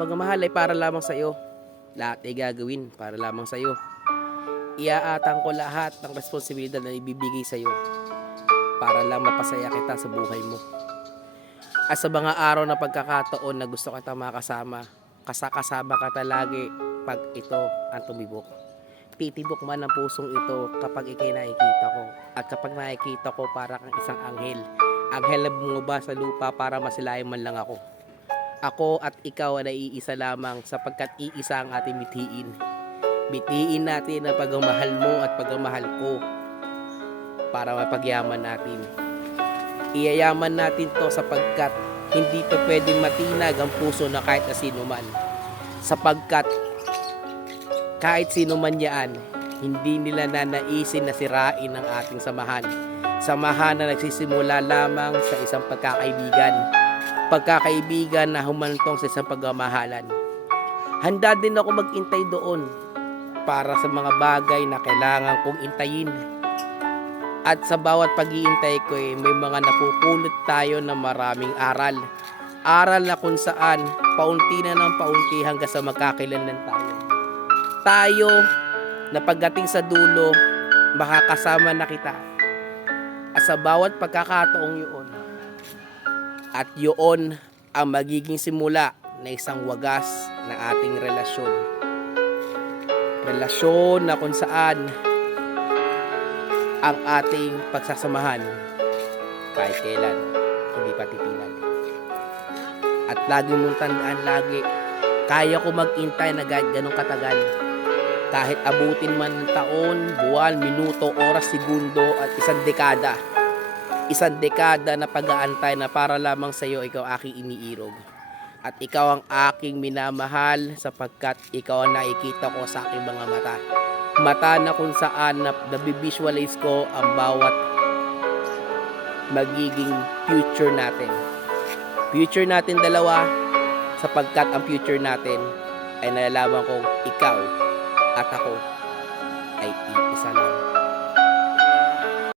pagmamahal ay para lamang sa iyo. Lahat ay gagawin para lamang sa iyo. Iaatang ko lahat ng responsibilidad na ibibigay sa iyo para lang mapasaya kita sa buhay mo. At sa mga araw na pagkakataon na gusto kita makasama, kasama ka lagi pag ito ang tumibok. Titibok man ang pusong ito kapag ikay nakikita ko. At kapag nakikita ko para kang isang anghel. Anghel na bumaba sa lupa para masilayan man lang ako. Ako at ikaw ay iisa lamang sapagkat iisa ang ating mithiin. Bitiin natin ang pagmamahal mo at pagmamahal ko para mapagyaman natin. Iyayaman natin to sapagkat hindi pa pwedeng matinag ang puso na kahit na sino man. Sapagkat kahit sino man yan, hindi nila nanaisin na sirain ang ating samahan. Samahan na nagsisimula lamang sa isang pagkakaibigan. Pagkakaibigan na humantong sa isang pagmamahalan. Handa din ako mag-intay doon para sa mga bagay na kailangan kong intayin. At sa bawat pag-iintay ko may mga napupulot tayo na maraming aral. Aral na kung saan paunti na ng paunti hanggang sa magkakailanlan tayo. Tayo na pagdating sa dulo, makakasama na kita. At sa bawat pagkakataong yun, at yun ang magiging simula na isang wagas ng ating relasyon. Relasyon na kung saan ang ating pagsasamahan kahit kailan hindi patitinag. At lagi mong tandaan lagi, kaya ko mag-intay na ganong katagal. Kahit abutin man ng taon, buwan, minuto, oras, segundo at isang dekada. Isang dekada na pag-aantay na para lamang sa iyo ikaw aking iniirog. At ikaw ang aking minamahal sapagkat ikaw ang nakikita ko sa aking mga mata. Mata na kung saan nabivisualize ko ang bawat magiging future natin. Future natin dalawa sapagkat ang future natin ay nalalaman kong ikaw at ako ay